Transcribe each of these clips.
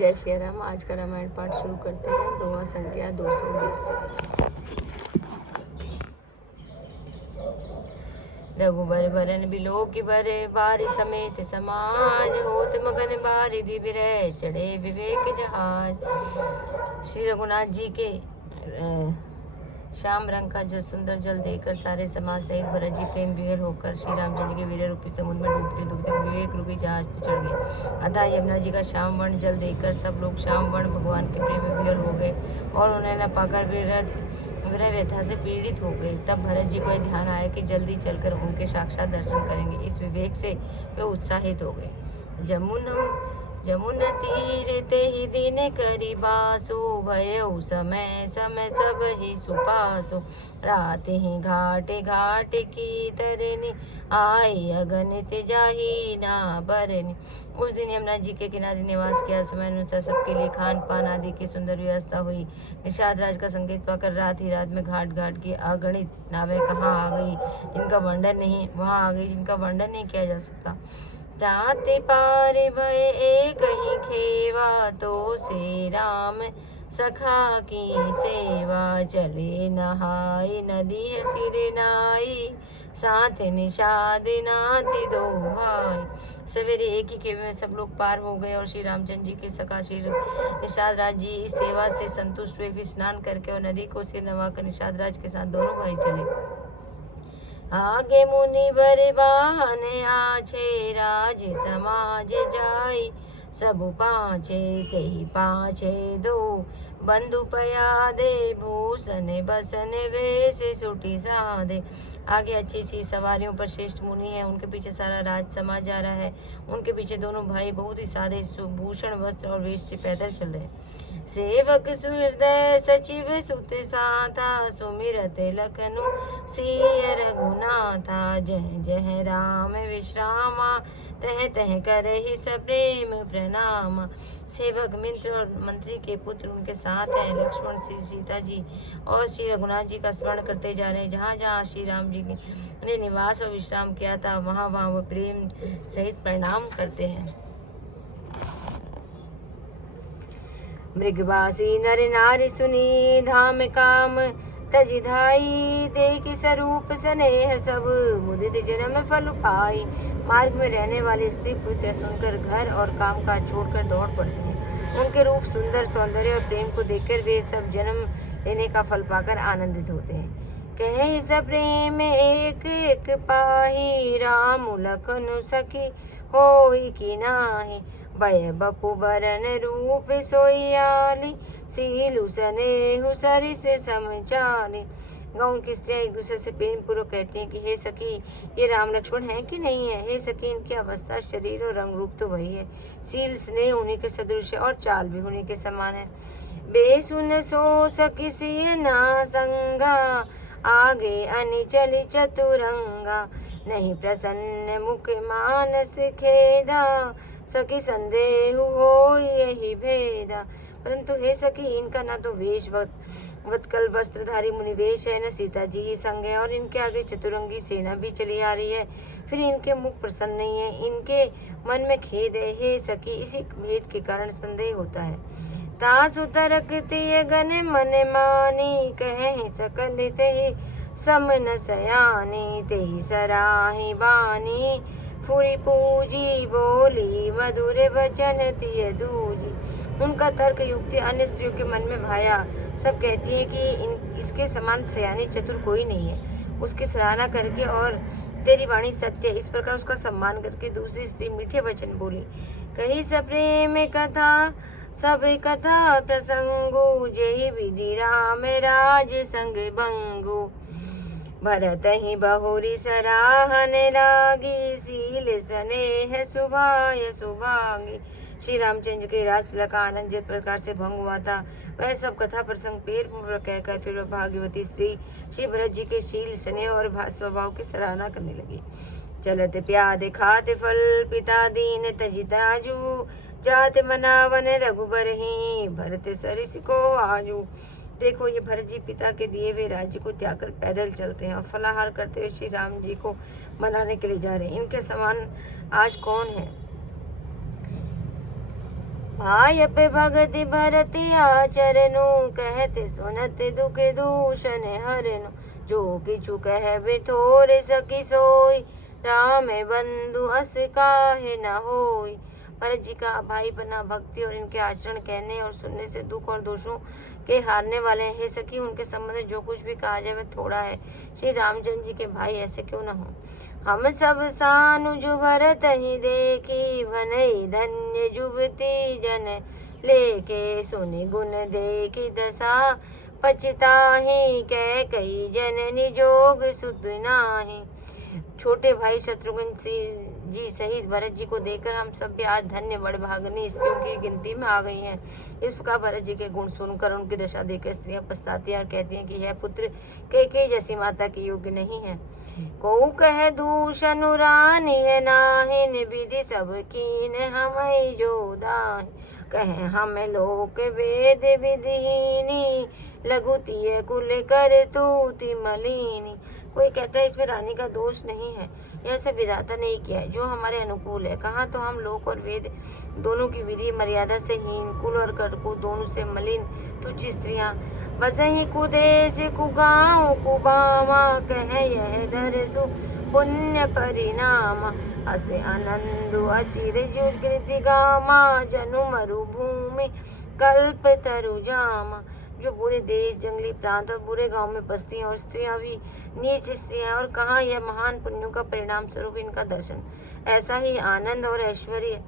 जय श्री राम। आज का रामायण पाठ शुरू करते हैं। दोहा संख्या 220 से। रघुबर बरन बिलो की बरे बारी समेत समाज होत मगन बारी दिविरह चढ़े विवेक जहाज। श्री रघुनाथ जी के श्याम रंग का सुंदर जल देकर सारे समाज सहित भरत जी प्रेम विवल होकर श्री रामचंद्र के वीर रूपी समुद्र में डूबते विवेक रूपी जहाज पर चढ़ गए। अतः यमुना जी का श्याम वर्ण जल देखकर सब लोग श्याम वर्ण भगवान के प्रेम में विवल हो गए और उन्हें न पाकर विरह व्यथा से पीड़ित हो गए। तब भरत जी को ध्यान आया कि जल्दी चलकर उनके साक्षात दर्शन करेंगे। इस विवेक से वे उत्साहित हो गए। जमुन तीर ते ही दिन करी बासु भयउ समय समय सब ही सुपासु रात ही घाट घाट की तरनी आई अगणित जाही ना बरनी। उस दिन यमुना जी के किनारे निवास किया। समय अनुसार सबके लिए खान पान आदि की सुंदर व्यवस्था हुई। निषाद राज का संकेत पाकर रात ही रात में घाट घाट की अगणित नावें कहाँ आ गई जिनका वर्णन नहीं वहाँ आ गई जिनका वर्णन नहीं किया जा सकता। रात पार भय एक ही खेवा तो से राम सखा की सेवा चले नहाई नदी है सिर नाई साथ निषाद नाथ दो भाई। सवेरे एक ही खेवे में सब लोग पार हो गए और श्री रामचंद्र जी के सखा श्री निषाद राज जी इस सेवा से संतुष्ट हुए। फिर स्नान करके और नदी को सिर नवाकर निषाद राज के साथ दोनों भाई चले। आगे मुनि बर बाहन आछे राज समाज जाई सब पाछे तेहि पाछे दो बंधु पया दे भूषण बसन वेश सुटी साधे। आगे अच्छी अच्छी सवारियों पर श्रेष्ठ मुनि है, उनके पीछे सारा राज समाज जा रहा है। उनके पीछे दोनों भाई बहुत ही सादे सुभूषण वस्त्र और वेश से पैदल चल रहे हैं। सेवक सुहृदय सचिव सुत साथा सुमिरत लखनु सिय रघुनाथा जह जह राम विश्रामा तह तह करहि सप्रेम प्रणाम। सेवक मित्र और मंत्री के पुत्र उनके साथ हैं। लक्ष्मण श्री सीता जी और श्री रघुनाथ जी का स्मरण करते जा रहे हैं। जहाँ जहाँ श्री राम जी ने निवास और विश्राम किया था वहाँ वहाँ वो प्रेम सहित प्रणाम करते हैं। मृगवासी नर नारी सुनी धाम काम तजि धाई देखि स्वरूप स्नेह सब मुदित जन्म फल पाई। मार्ग में रहने वाले स्त्री पुरुष सुनकर घर और काम काज छोड़कर दौड़ पड़ते हैं। उनके रूप सुंदर सौंदर्य और प्रेम को देखकर वे सब जन्म लेने का फल पाकर आनंदित होते हैं। कहे सब प्रेम एक एक पाही राम लखन सखी होई की नाही भय बपु बरन रूप सोयाली सीलु स्नेहु सरि से समझाली। गाँव की स्त्रियां एक दूसरे से प्रेम पूर्वक कहती हैं कि हे सखी ये राम लक्ष्मण हैं कि नहीं है। हे सखी इनकी अवस्था शरीर और रंग रूप तो वही है। सील स्नेह उन्हीं के सदृश है और चाल भी उन्हीं के समान है। बेसुन सो सखी सिय ना संगा आगे अनिचल चतुरंगा नहीं प्रसन्न मुख मानस खेदा सखी संदेह हो यही भेदा। परंतु हे सखी इनका ना तो वेश वत्कल वस्त्रधारी मुनिवेश है न सीता जी ही संग है और इनके आगे चतुरंगी सेना भी चली आ रही है। फिर इनके मुख प्रसन्न नहीं है, इनके मन में खेद है। हे सखी इसी भेद के कारण संदेह होता है। तासु तरकती गन मन मानी कहे सकल ते समन सयानी तेहि सराहि बानी फुरी पूजी बोली मधुर वचन तिय दूजी। उनका तर्क युक्ति अन्य स्त्रियों के मन में भाया। सब कहती है कि इसके समान सयानी चतुर कोई नहीं है। उसकी सराहना करके और तेरी वाणी सत्य इस प्रकार उसका सम्मान करके दूसरी स्त्री मीठे वचन बोली। कही सप्रेम कथा सब कथा प्रसंगो जय विधि राम राज संग भंगो भरत ही बहुरी सराहन लागी सील स्नेह सुभाय सुभागी। श्री रामचंद्र के राज तिलक का आनंद जिस प्रकार से भंग हुआ था वह सब कथा प्रसंग पेड़ कहकर फिर वह भाग्यवती स्त्री श्री भरत जी के शील स्नेह और स्वभाव की सराहना करने लगी। चलत प्याद खात फल पिता दीन तजि तराजू जात मनावन रघुबर ही भरत सरिस को आजू। देखो ये भरत जी पिता के दिए हुए राज्य को त्याग कर पैदल चलते हैं और फलाहार करते हुए श्री राम जी को मनाने के लिए जा रहे हैं। इनके समान आज कौन है। आयप भगति भरति आचरनु कहते सुनते दुख दूषण हरनु जो किछु कहबे थोरे सखी सोई राम बंधु अस काहे न होई। भरत जी का भाईपना भक्ति और इनके आचरण कहने और सुनने से दुख और दोषों के हारने वाले हैं। हे सखी, उनके संबंध में जो कुछ भी कहा जाए वह थोड़ा है। श्री रामचंद्र जी के भाई ऐसे क्यों न हो। हम सब सानुज भरत ही देखी भनई धन्य जुबती जन लेके सुनि गुण देखी दशा पछताहि कह कई जननी जोग सुध नाही। छोटे भाई शत्रुघ्न जी सहित भरत जी को देखकर हम सब भी आज धन्य बड़भागनी स्त्रियों की गिनती में आ गई हैं। इस प्रकार भरत जी के गुण सुनकर उनकी दशा देखकर स्त्रियां पछताती और कहती हैं कि यह पुत्र के जैसी माता के योग्य नहीं है। को कह दूषण रानी है नाहिन विधि सब कीन हमें जोदाहि कहे हम लोक वेद विधिहीनी लघुतीय कुल कर तूति मलिनी। कोई कहता है इसमें रानी का दोष नहीं है, यह सब विधाता ने किया है जो हमारे अनुकूल है। कहाँ तो हम लोक और वेद दोनों की विधि मर्यादा से हीन, कुल और करकू दोनों से मलिन तुच्छ स्त्रियां बसही कुदेश कुगाँव कुबामा कहे यह दरसु पुण्य परिणाम असे आनंदु अचिर जुगृति गामा जनु मरुभूमि कल्प तरु जामा। जो बुरे देश, जंगली प्रांत और बुरे गांव में बसती हैं और स्त्रियां भी नीच स्त्रियां, और कहाँ यह महान पुण्यों का परिणाम स्वरूप इनका दर्शन। ऐसा ही आनंद और ऐश्वर्य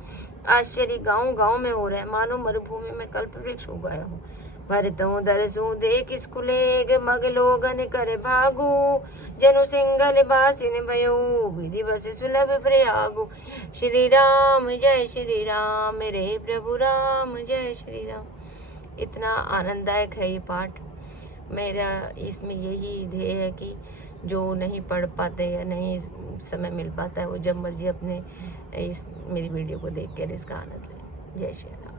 आश्चर्य गांव गांव में हो रहा है, मानो मरुभूमि में कल्प वृक्ष हो गया हो। भरतों दरसू देख स्कुलेग मग लोगन कर भागु जनु सिंगल बासिन भयो विधि बस सुलभ प्रयागु। श्री राम जय श्री राम, मेरे प्रभु राम जय श्री राम। इतना आनंददायक है ये पाठ। मेरा इसमें यही ध्येय है कि जो नहीं पढ़ पाते या नहीं समय मिल पाता है वो जब मर्जी अपने इस मेरी वीडियो को देख कर इसका आनंद लें। जय श्री राम।